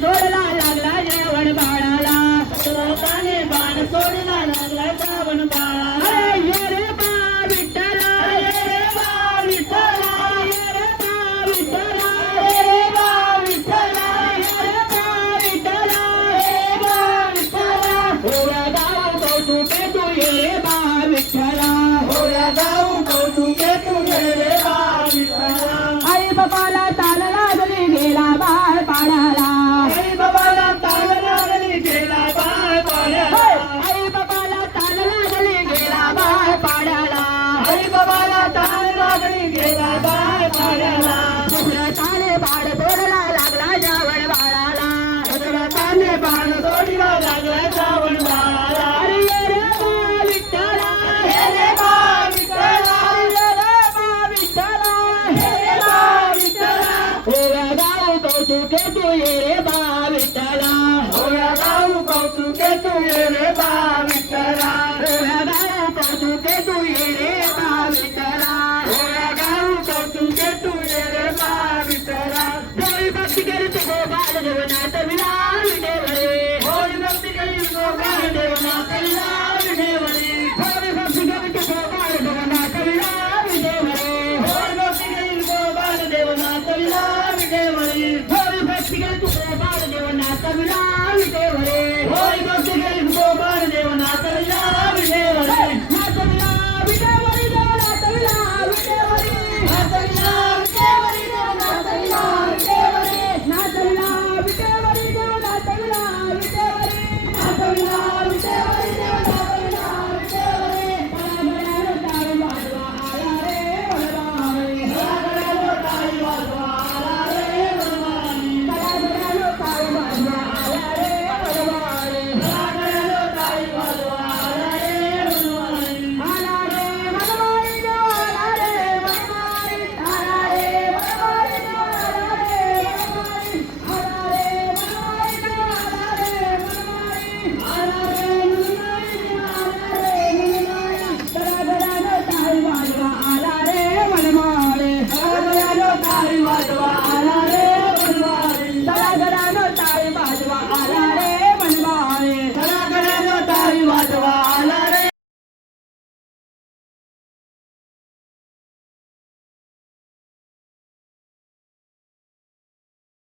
सोडला लागला जेवण बाळाला दशरथाने बाण सोडला लागला जेवण बाळाला अरे ये रे बा विठ्ठला ये रे बा विठ्ठला ये रे बा विठ्ठला ये रे बा विठ्ठला ये रे बा विठ्ठला ये बा विठ्ठला होया गाव कौतुके तू ये रे बा विठ्ठला होया गाव कौतुके तू ये रे बा विठ्ठला आई बाबाला ताल लागली गेला बाळ पाण्याला आई बाबाला ताल लागली गेला बाळ पाण्याला आई बाबाला ताल लागली गेला बाळ पाण्याला आई बाबाला ताल लागली गेला बाळ पाण्याला दशरथाने बाण सोडला लागला जावण बाळाला दशरथाने बाण सोडला लागला जावण बाळाला अरे ये रे बा विठ्ठला ये रे बा विठ्ठला ये रे बा विठ्ठला ये रे बा विठ्ठला होया गाव कौतुके तू ये रे बा विठ्ठला होया गाव कौतुके तू ये रे बा विठ्ठला होया गाव कौतुके तू ये रे बा विठ्ठला होया गाव कौतुके तू ये रे बा विठ्ठला देवी भक्ती करीत गोपाल जीवनात